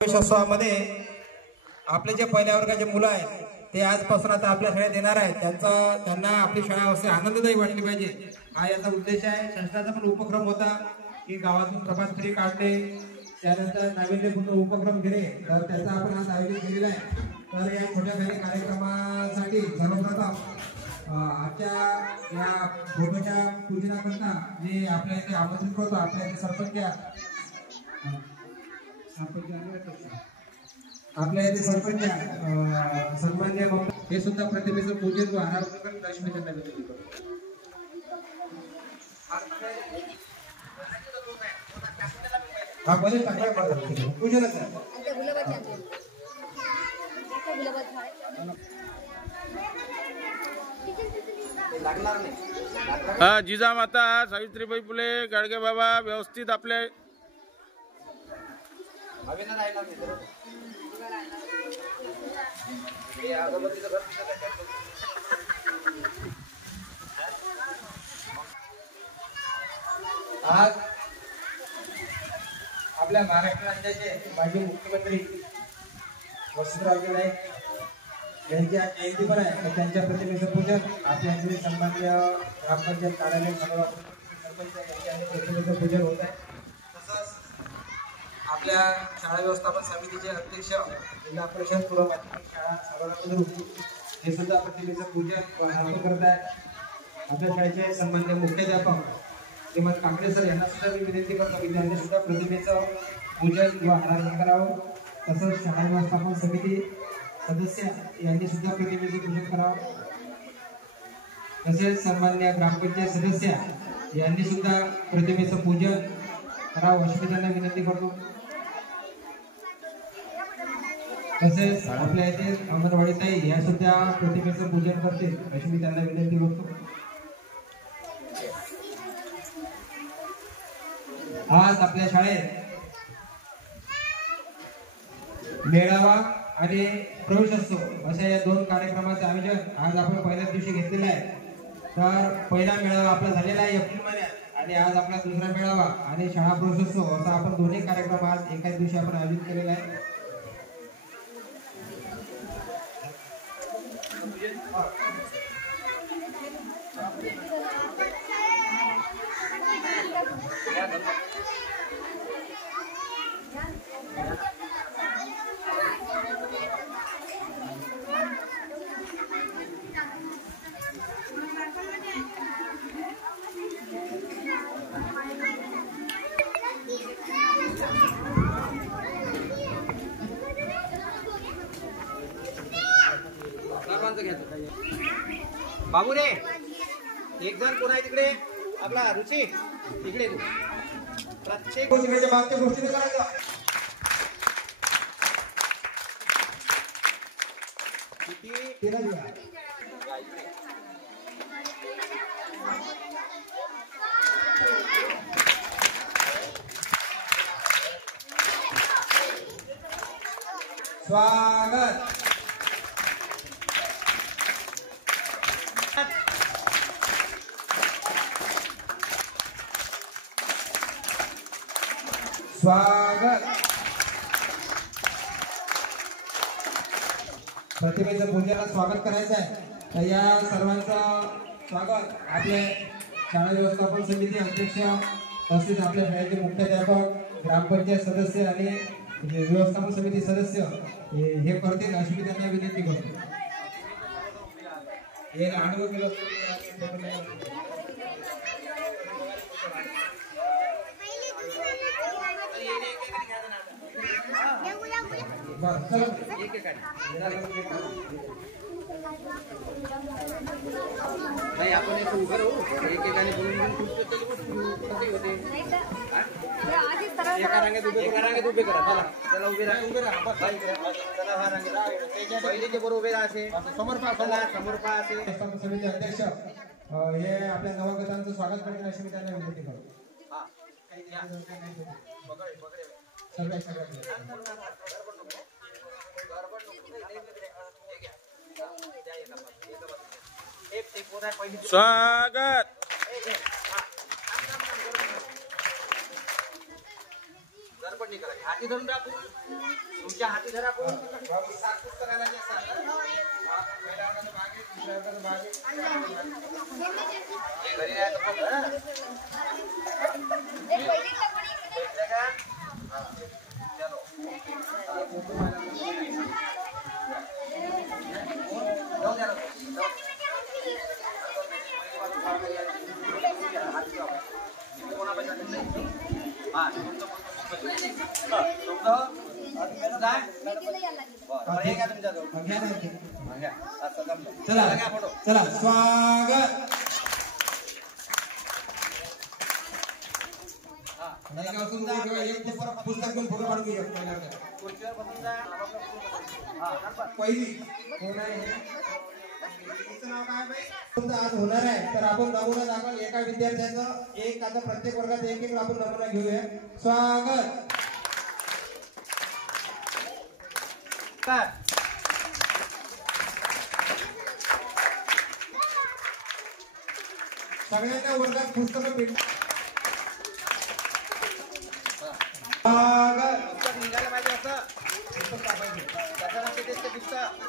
प्रवेशोत्सवामध्ये आपले जे पहिल्या वर्गाचे मुलं आहेत ते आजपासून आता आपल्या शाळेत येणार आहेत, त्यांना आपली शाळा असे आनंददायी वाटली पाहिजे हा याचा उद्देश आहे। शासनाचा पण उपक्रम होता की गावातून प्रभात फेरी काढणे, त्यानंतर नाविन्यपूर्ण उपक्रम घेणे, तर त्याचा आपण आज आयोजन केलेला आहे। तर या छोट्या कार्यक्रमासाठी सर्वप्रथम आजच्या या फोटोच्या पूजनाकरता मी आपल्या इथे आमंत्रित करतो आपल्या इथे आपल्या इथे सरपंच सन्मान्य हे सुद्धा प्रतिमेचं पूजन व आराधना लक्ष्मी त्यांना विनंती करतो। जिजामाता सावित्रीबाई फुले गाडगे बाबा व्यवस्थित आपले आज आपल्या महाराष्ट्र राज्याचे माजी मुख्यमंत्री वसुंधराव नाईक यांच्या जयंती पण आहे, तर त्यांच्या प्रतिमेचं पूजन आपल्या सन्मान्य ग्रामपंचायत कार्यालय सरपंच यांच्या प्रतिमेचं पूजन होत आहे। तसंच आपल्या शाळा व्यवस्थापन समितीचे अध्यक्ष जिल्हा परिषद पूर्व माध्यमिक शाळा सावरकुंद्रुक हे सुद्धा प्रतिमेचं पूजन व आराधना करत आहेत। आपल्या शाळेचे सन्मान्य मुख्याध्यापक श्रीमंत काकडे सर यांना सुद्धा मी विनंती करतो की त्यांनी सुद्धा प्रतिमेचं पूजन व आराधना करावं। तसंच शाळा व्यवस्थापन समिती सदस्य यांनी सुद्धा प्रतिमेचं पूजन करावं। तसेच सन्मान्य ग्रामपंचायत सदस्य यांनी सुद्धा प्रतिमेचं पूजन करावं अशी त्यांना विनंती करतो। तसेच आपल्या इथे अंगणवाडी ताई या सुद्धा प्रतिमेचं पूजन करतील अशी मी त्यांना विनंती करतो। आज आपल्या शाळेत मेळावा आणि प्रवेशोत्सव अशा या दोन कार्यक्रमाचे आयोजन आज आपण पहिल्याच दिवशी घेतलेलं आहे। तर पहिला मेळावा आपला झालेला आहे एप्रिल महिन्यात आणि आज आपला दुसरा मेळावा आणि शाळा प्रवेशोत्सव असा आपण दोन्ही कार्यक्रम आज एकाच दिवशी आपण आयोजित केलेला आहे। बाबू रे एक जण कोण आहे तिकडे आपला रुची तिकडे प्रत्येक गोष्टीच्या मागच्या गोष्टी करायचं किती स्वागत स्वागत प्रतिमेचं पूजनाला स्वागत करायचं आहे। तर या सर्वांचं स्वागत आपले शाळा व्यवस्थापन समिती अध्यक्ष तसेच आपल्या शाळेचे मुख्याध्यापक ग्रामपंचायत सदस्य आणि व्यवस्थापन समिती सदस्य हे करतील अशी मी त्यांना विनंती करतो। हे आडवं केलं नाही आपण एक उभं राहू एकेकाने बोलून होते एका रांगेत उभे करा चला त्याला उभे राहा चला हा रांगेत पहिलेचे बरोबर उभे राहा असे समोर पहा असे समिती अध्यक्ष हे आपल्या नवागतांचं स्वागत करतील अशी मी त्यांना विनंती करतो। स्वागत नाही करायची. हाती धरून राखून तुमच्या हाती धरा कोण सात पुस्तकाला जे असतात घरी चला चला स्वागत पुस्तक पण फोटो काढून घेऊया पहिली कोण आहे नाव काय बाई आज होणार आहे तर आपण नमुना दाखल एका विद्यार्थ्याचं एक आता प्रत्येक वर्गात एक एक आपण नमुना घेऊया स्वागत सगळ्यांना वर्गात पुस्तकं भेट पुस्तक निघायला पाहिजे असं पुस्तक पाहिजे त्याच्यानंतर ते पुस्तक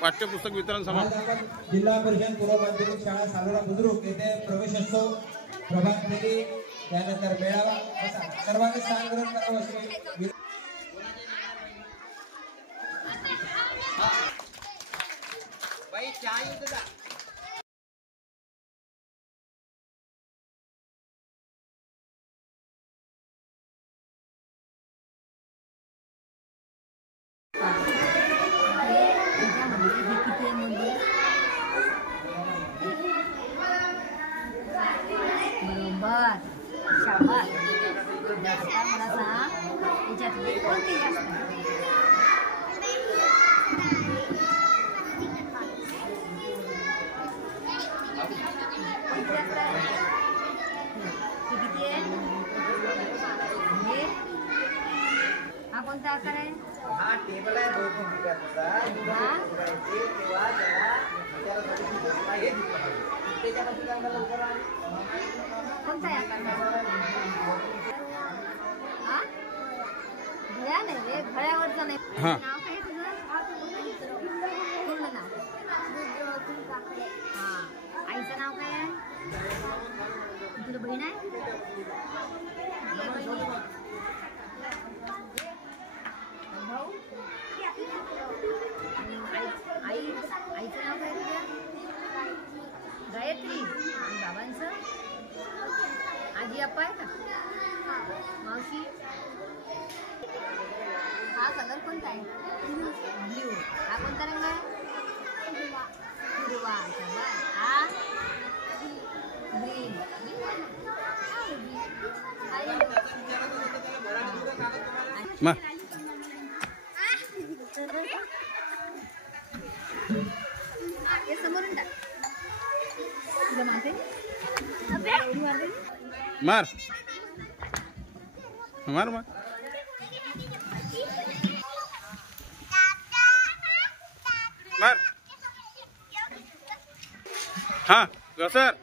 पाठ्यपुस्तक वितरण समारोह जिल्हा परिषद पूर्व माध्यमिक शाळा सालोरा बुद्रुक येथे प्रवेशोत्सव प्रभात फेरी त्यानंतर मेळावा सर्वांनी स्थान ग्रहण करावं बाई चहा येऊ दे बरोबर शाबास मला सांग त्याच्यातली कोणती जास्त किती आहे हा कोणता आकार आहे हा टेबल आहे दोन फुटाचा तेव्हा कोणता आहे आकार हा घड्या नाही रे घड्यावरचा नाही नाव काय तुझं पूर्ण नाव हा आईचं नाव काय आहे तुझं बहीण आहे भाऊ आईचं नाव काय तुझ्या गायत्री आणि बाबांचं आजी आप्पा आहे का मावशी हा कलर कोणता आहे ब्ल्यू हा कोणता रंग आहे हिरवा हा ग्रीन समोरून टाक मार मार मार मार हाँ सर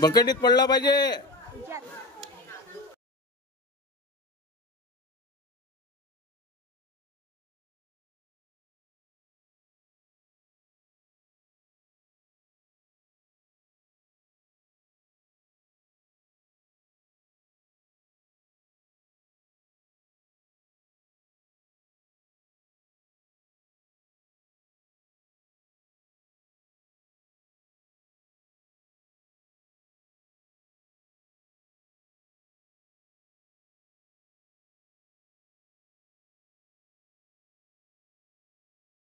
बकेटीत पडला पाहिजे.